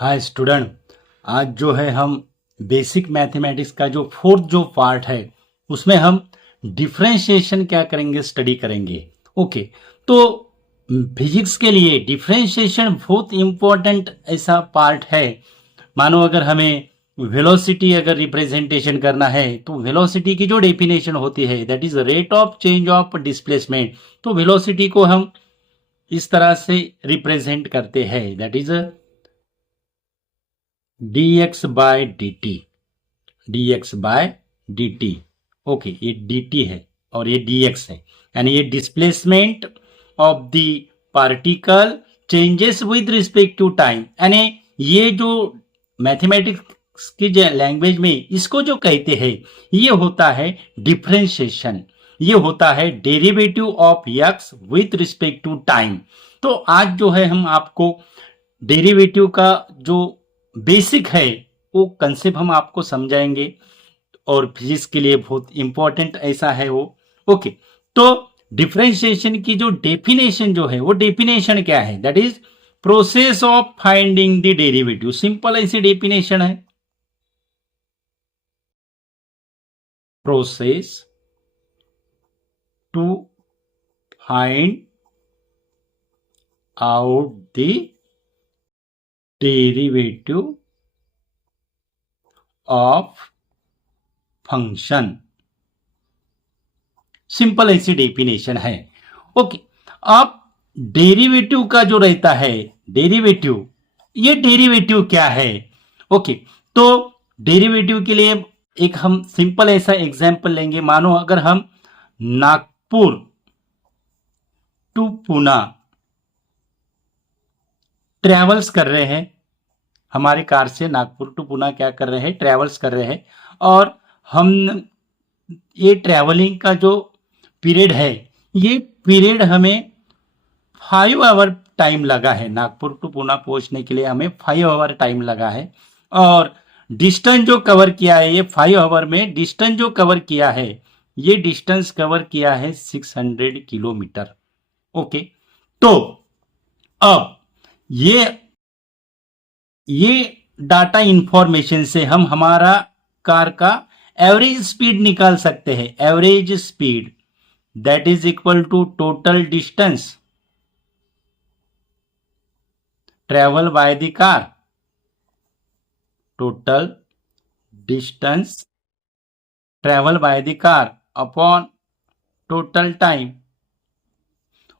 Hi student. आज जो है हम बेसिक मैथमेटिक्स का जो फोर्थ जो पार्ट है उसमें हम डिफरेंशिएशन क्या करेंगे, स्टडी करेंगे। ओके, तो फिजिक्स के लिए डिफरेंशिएशन बहुत इंपॉर्टेंट ऐसा पार्ट है। मानो अगर हमें वेलोसिटी अगर रिप्रेजेंटेशन करना है तो वेलोसिटी की जो डेफिनेशन होती है that is rate of change of displacement. तो वेलोसिटी को हम इस तरह से रिप्रेजेंट करते हैं, that is dx by dt, dx by dt। Okay, ये dt है और ये dx है, यानी ये displacement of the particle changes with respect to time. यानी ये जो मैथमेटिक्स की जो लैंग्वेज में इसको जो कहते हैं ये होता है डिफरेंशिएशन, ये होता है derivative of x with respect to time. तो आज जो है हम आपको डेरिवेटिव का जो बेसिक है वो कंसेप्ट हम आपको समझाएंगे और फिजिक्स के लिए बहुत इंपॉर्टेंट ऐसा है वो। ओके, तो डिफरेंशिएशन की जो डेफिनेशन जो है वो डेफिनेशन क्या है, that is process of finding the derivative. Simple ऐसी डेफिनेशन है, process to find out the derivative of function. Simple ऐसी डेफिनेशन है। ओके, अब डेरिवेटिव का जो रहता है डेरिवेटिव, ये डेरिवेटिव क्या है। ओके, तो डेरिवेटिव के लिए एक हम सिंपल ऐसा एग्जांपल लेंगे। मानो अगर हम नागपुर टू पुणे ट्रेवल्स कर रहे हैं, हमारी कार से नागपुर टू पुणे क्या कर रहे हैं, ट्रेवल्स कर रहे हैं, और हम ये ट्रैवलिंग का जो पीरियड है ये पीरियड हमें 5 आवर टाइम लगा है। नागपुर टू पुणे पहुंचने के लिए हमें 5 आवर टाइम लगा है, और डिस्टेंस जो कवर किया है ये 5 आवर में डिस्टेंस जो कवर किया है ये डिस्टेंस कवर किया है 600 किलोमीटर। ओके, तो अब ये डाटा इंफॉर्मेशन से हम हमारा कार का एवरेज स्पीड निकाल सकते हैं। Average speed that is equal to total distance travel by the car, total distance travel by the car upon total time.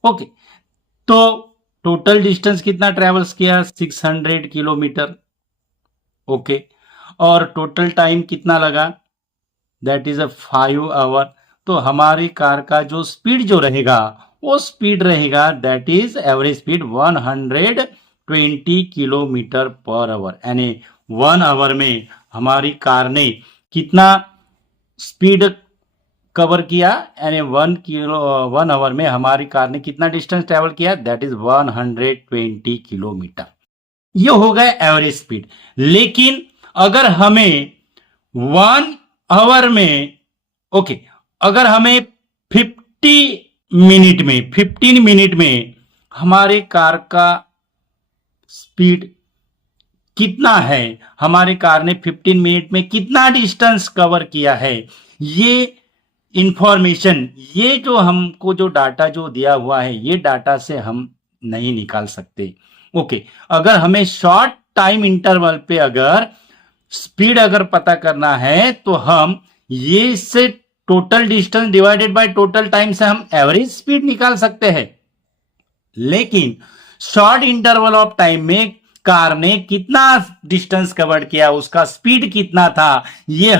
Okay, तो टोटल डिस्टेंस कितना ट्रेवल्स किया, 600 किलोमीटर। ओके, और टोटल टाइम कितना लगा, that is 5 our. तो हमारी car का जो स्पीड जो रहेगा वो स्पीड रहेगा that is average speed 120 kilometre per hour. यानी 1 आवर में हमारी कार ने कितना स्पीड कवर किया, यानी 1 आवर में हमारी कार ने कितना डिस्टेंस ट्रेवल किया, दैट इज 120 किलोमीटर। ये हो गया एवरेज स्पीड। लेकिन अगर हमें 1 आवर में, ओके, अगर हमें 15 मिनट में हमारे कार का स्पीड कितना है, हमारी कार ने 15 मिनट में कितना डिस्टेंस कवर किया है, ये इंफॉर्मेशन, ये जो हमको जो डाटा जो दिया हुआ है ये डाटा से हम नहीं निकाल सकते। ओके, अगर हमें शॉर्ट टाइम इंटरवल पे अगर स्पीड अगर पता करना है तो हम ये से total distance divided by total time से हम एवरेज स्पीड निकाल सकते हैं। लेकिन शॉर्ट इंटरवल ऑफ टाइम में कार ने कितना डिस्टेंस कवर किया, उसका स्पीड कितना था, ये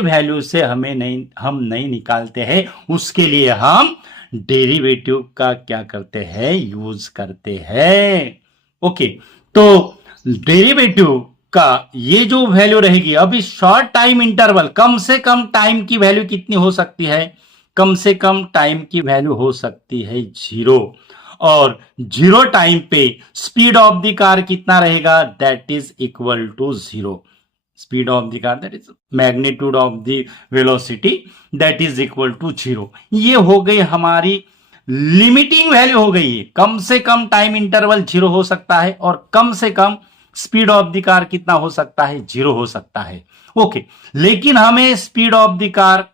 वैल्यू से हम नहीं निकालते हैं। उसके लिए हम डेरिवेटिव का क्या करते हैं, यूज करते हैं। ओके, तो डेरिवेटिव का ये जो वैल्यू रहेगी, अभी शॉर्ट टाइम इंटरवल कम से कम टाइम की वैल्यू कितनी हो सकती है, कम से कम टाइम की वैल्यू हो सकती है 0, और 0 टाइम पे स्पीड ऑफ द कार कितना रहेगा, that is equal to 0। Speed of the car that is magnitude of the velocity that is equal to 0। ये हो गई हमारी लिमिटिंग वैल्यू हो गई है। कम से कम टाइम इंटरवल 0 हो सकता है और कम से कम स्पीड ऑफ द कार कितना हो सकता है, 0 हो सकता है। ओके, लेकिन हमें स्पीड ऑफ द कार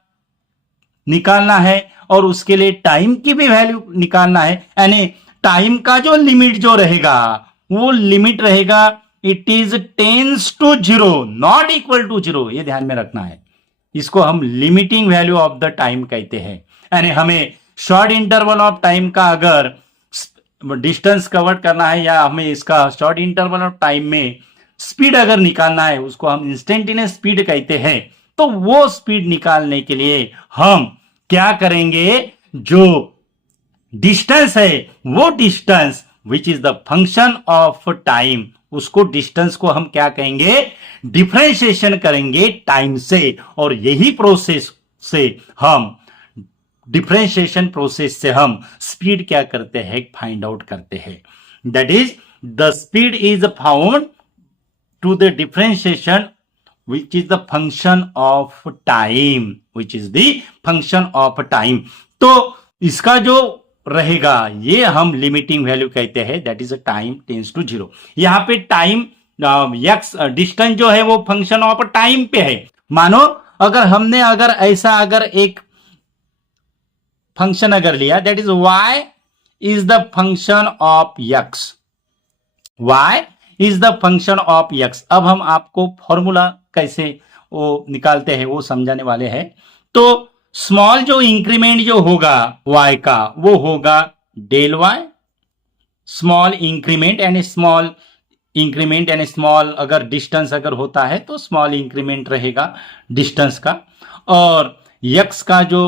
निकालना है और उसके लिए टाइम की भी वैल्यू निकालना है, यानी टाइम का जो लिमिट जो रहेगा वो लिमिट रहेगा it is tends to 0 not equal to 0, ये ध्यान में रखना है। इसको हम limiting value of the time कहते हैं। यानी हमें शॉर्ट इंटरवल ऑफ टाइम का अगर डिस्टेंस कवर करना है या हमें इसका शॉर्ट इंटरवल ऑफ टाइम में स्पीड अगर निकालना है, उसको हम इंस्टेंटेनियस स्पीड कहते हैं। तो वो स्पीड निकालने के लिए हम क्या करेंगे, जो डिस्टेंस है वो distance which is the function of time, उसको डिस्टेंस को हम क्या कहेंगे, डिफरेंशिएशन करेंगे टाइम से। और यही प्रोसेस से हम डिफरेंशिएशन प्रोसेस से हम स्पीड क्या करते हैं, फाइंड आउट करते हैं। That is the speed is found to the differentiation which is the function of time, which is the function of time। तो इसका जो रहेगा ये हम लिमिटिंग वैल्यू कहते हैं, that is a time tends to 0। यहां पे टाइम एक्स डिस्टेंस जो है वो फंक्शन ऑफ टाइम पे है। मानो अगर हमने अगर एक फंक्शन अगर लिया, that is y is the function of x, y is the function of x। अब हम आपको फॉर्मूला कैसे वो निकालते हैं वो समझाने वाले हैं। तो स्मॉल जो इंक्रीमेंट जो होगा y का वो होगा डेल y, स्मॉल इंक्रीमेंट यानी स्मॉल इंक्रीमेंट यानी स्मॉल अगर डिस्टेंस अगर होता है तो स्मॉल इंक्रीमेंट रहेगा डिस्टेंस का, और x का जो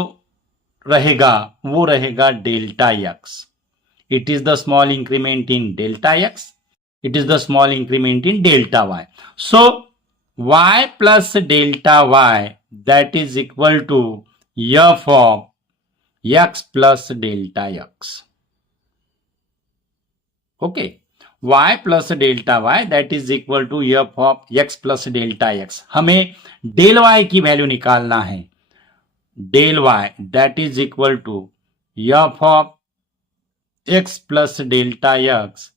रहेगा वो रहेगा delta x। It is the small increment in delta x, it is the small increment in delta y. So y plus delta y that is equal to f of x plus delta x. Okay, y plus delta y that is equal to f of x plus delta x। हमें del y की value निकालना है, del y that is equal to f of x plus delta x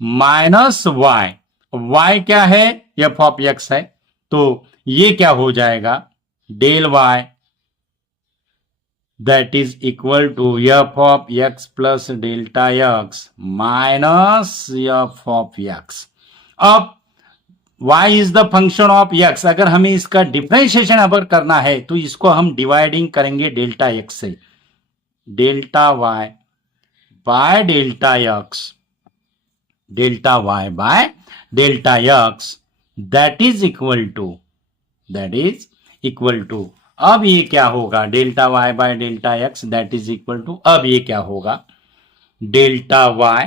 minus y. Y क्या है, F of x है, तो ये क्या हो जाएगा, del y that is equal to f of x plus delta x minus f of x. अब y is the function of x, अगर हमें इसका डिफरेंशिएशन अगर करना है तो इसको हम डिवाइडिंग करेंगे डेल्टा x से, delta y by delta x, delta y by delta x that is equal to अब ये क्या होगा, delta y by delta x that is equal to, अब ये क्या होगा, delta y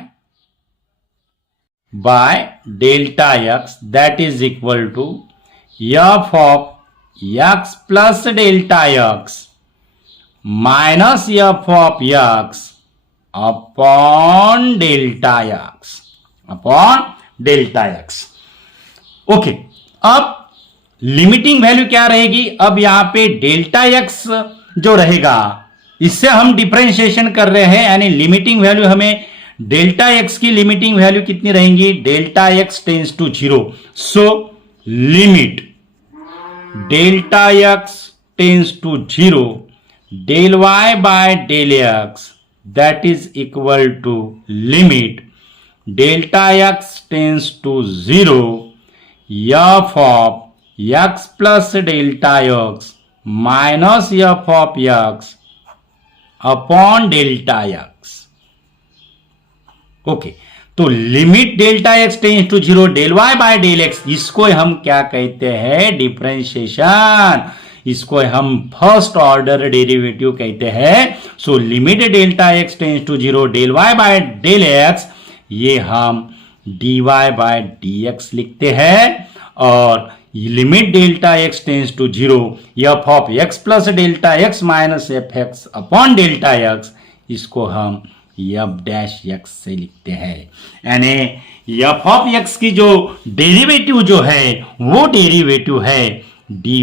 by delta x that is equal to f of x plus delta x minus f of x upon delta x, upon delta x। Okay, अब limiting value क्या रहेगी, अब यहां पे डेल्टा x जो रहेगा इससे हम डिफरेंशिएशन कर रहे हैं, यानी लिमिटिंग वैल्यू हमें डेल्टा x की लिमिटिंग वैल्यू कितनी रहेंगी, delta x tends to 0। So limit delta x tends to 0 del y by del x that is equal to limit delta x tends to 0 f of x plus delta x minus f of x upon delta x। Okay, तो limit delta x tends to 0 del y by del x, इसको हम क्या कहते हैं, differentiation, इसको हम first order derivative कहते हैं। So limit delta x tends to 0 del y by del x, ये हम dy बाय dx लिखते हैं, और limit delta x tends to 0 f of x plus delta x minus f x upon delta x, इसको हम F dash x से लिखते हैं। यानी एफ ऑफ x की जो डेरिवेटिव जो है वो डेरिवेटिव है dy,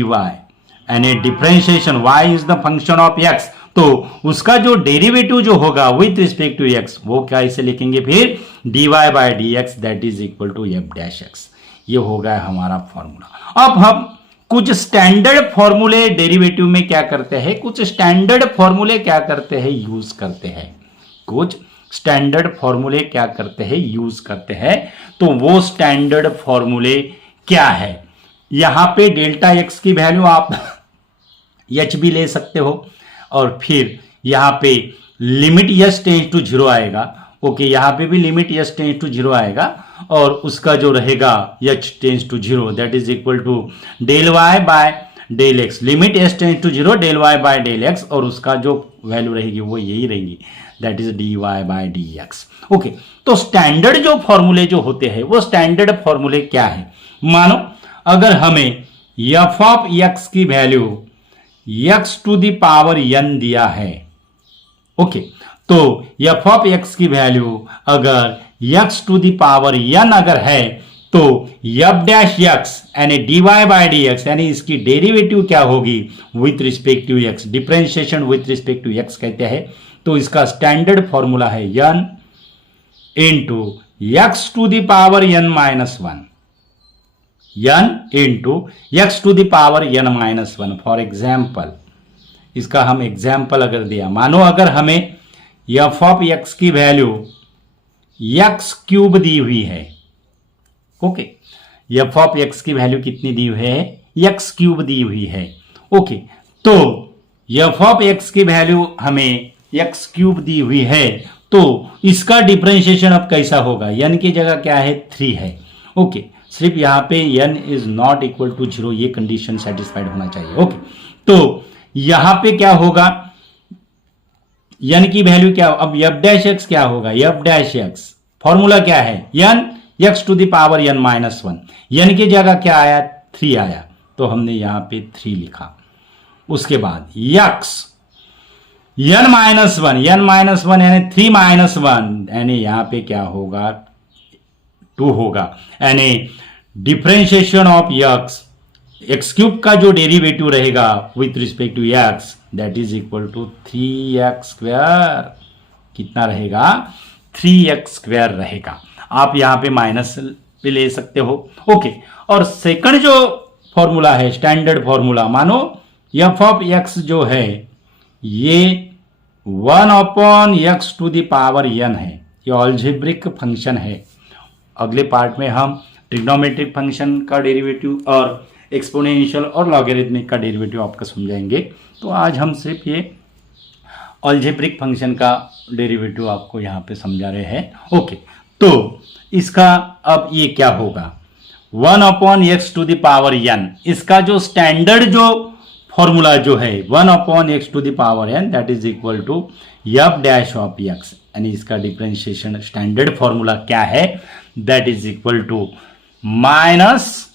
यानी differentiation y is the function of x, तो उसका जो डेरिवेटिव जो होगा विथ रिस्पेक्ट टू x वो क्या इसे लिखेंगे फिर dy by dx that is equal to f dash x। ये हो गया हमारा फॉर्मूला। अब हम कुछ स्टैंडर्ड फॉर्मूले डेरिवेटिव में क्या करते हैं, कुछ स्टैंडर्ड फॉर्मूले क्या करते हैं, यूज करते हैं। कुछ स्टैंडर्ड फॉर्मूले क्या करते हैं, यूज करते हैं। तो वो स्टैंडर्ड फॉर्मूले क्या है, यहां पे डेल्टा एक्स की वैल्यू आप एच भी ले सकते हो, और फिर यहां पे limit s tends to zero आएगा। ओके, यहां पे भी limit s tends to zero आएगा, और उसका जो रहेगा h tends to zero, that is equal to del y by del x, limit s tends to zero del y by del x, और उसका जो वैल्यू रहेगी वो यही रहेगी, that is d y by d x. Okay, तो standard जो फॉर्मूले जो होते हैं वो स्टैंडर्ड फॉर्मूले क्या है, मानो अगर हमें एफ ऑफ एक्स की value x to the power n दिया है। ओके, तो एफ ऑफ एक्स की वैल्यू अगर x to the power n अगर है, तो एफ डैश एक्स यानी d y by d x, यानी इसकी डेरिवेटिव क्या होगी with respect to x, differentiation with respect to x कहते हैं। तो इसका स्टैंडर्ड फॉर्मूला है n into x to the power n minus one, n into x to the power n minus one. For example, इसका हम example अगर दिया, मानो अगर हमें एफ ऑफ एक्स की वैल्यू एक्स क्यूब दी हुई है। ओके, एफ ऑफ एक्स की वैल्यू कितनी दी हुई है, एक्स क्यूब दी हुई है। ओके, तो एफ ऑफ एक्स की वैल्यू हमें एक्स क्यूब दी हुई है, तो इसका डिफरेंशिएशन अब कैसा होगा, एन की जगह क्या है 3 है। ओके, सिर्फ यहां पे n is not equal to 0, ये कंडीशन सेटिस्फाइड होना चाहिए। ओके, तो यहां पे क्या होगा, n की वैल्यू क्या, अब f डैश एक्स क्या होगा, f डैश एक्स फॉर्मूला क्या है, n x to the power n minus one, n की जगह क्या आया 3 आया, तो हमने यहां पे 3 लिखा। उसके बाद x n minus one, n minus one यानी 3 माइनस वन, यानी यहां पे क्या होगा 2 होगा, यानी differentiation of x, x cube का जो डेरिवेटिव रहेगा with respect to x, that is equal to 3x square, कितना रहेगा 3x स्क्वायर रहेगा। आप यहां पे माइनस पे ले सकते हो। ओके, और सेकंड जो फॉर्मूला है स्टैंडर्ड फॉर्मूला, मानो एफ ऑफ एक्स जो है ये 1 upon x to the power n है, ये अलजेब्रिक फंक्शन है। अगले पार्ट में हम ट्रिग्नोमेट्रिक फंक्शन का डेरिवेटिव और एक्सपोनेंशियल और लॉगरिथमिक का डेरिवेटिव आपको समझाएंगे। तो आज हम सिर्फ ये अलजेब्रिक फंक्शन का डेरिवेटिव आपको यहाँ पे समझा रहे हैं। ओके, तो इसका अब ये क्या होगा 1 upon x to the power n, इसका जो स्टैंडर्ड जो फॉर्मूला जो है 1 upon x to the power n, that is equal to f dash of x, यानी इसका डिफरेंशिएशन स्टैंडर्ड फॉर्मूला क्या है, that is equal to minus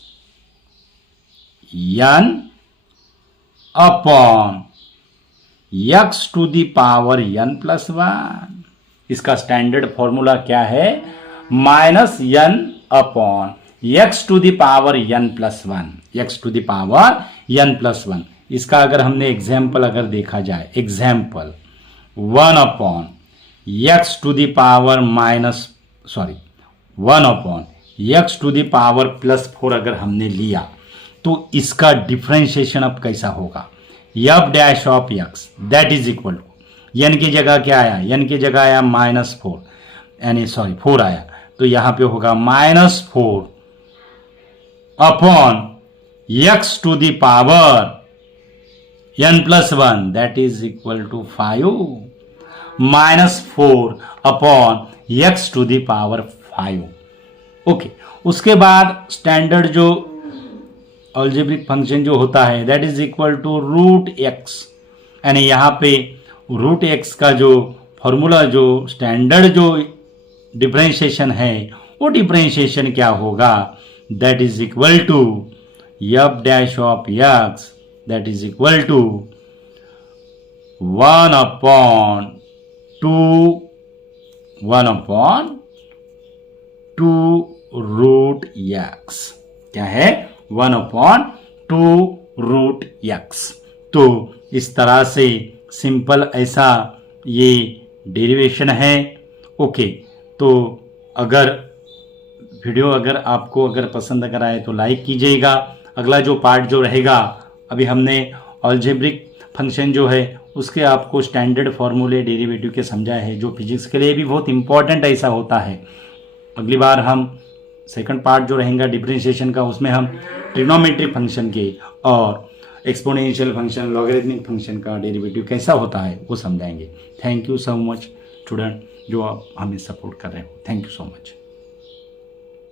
n upon x to the power n plus one. इसका standard formula क्या है, minus n upon x to the power n plus one, x to the power n plus one. इसका अगर हमने example अगर देखा जाए, example 1 upon x to the power minus 1 upon x to the power plus 4 अगर हमने लिया, तो इसका डिफरेंशिएशन अब कैसा होगा, f dash of x that is equal to n की जगह क्या आया, एन की जगह आया -4, यानी 4 आया, तो यहां पे होगा -4 upon x to the power n plus one, that is equal to 5, -4 upon x to the power 5। Okay, उसके बाद स्टैंडर्ड जो अलजेब्रिक फंक्शन जो होता है that is equal to root x, यानी यहां पे रूट एक्स का जो फॉर्मूला जो स्टैंडर्ड जो डिफरेंशिएशन है वो डिफरेंशिएशन क्या होगा, that is equal to f dash of x, that is equal to 1 upon 2 root x, क्या है 1 अपॉन 2 रूट एक्स। तो इस तरह से सिंपल ऐसा ये डेरिवेशन है। ओके, तो अगर वीडियो अगर पसंद अगर आए तो लाइक कीजिएगा। अगला जो पार्ट जो रहेगा, अभी हमने अलजेब्रिक फंक्शन जो है उसके आपको स्टैंडर्ड फॉर्मूले डेरिवेटिव के समझाए हैं, जो फिजिक्स के लिए भी बहुत इंपॉर्टेंट ऐसा होता है। अगली बार हम सेकंड पार्ट जो रहेगा डिफरेंशिएशन का, उसमें हम ट्रिग्नोमेट्रिक फंक्शन के और एक्सपोनेंशियल फंक्शन, लॉगरिथमिक फंक्शन का डेरिवेटिव कैसा होता है वो समझाएंगे। Thank you so much student, जो आप हमें सपोर्ट कर रहे हो। Thank you so much.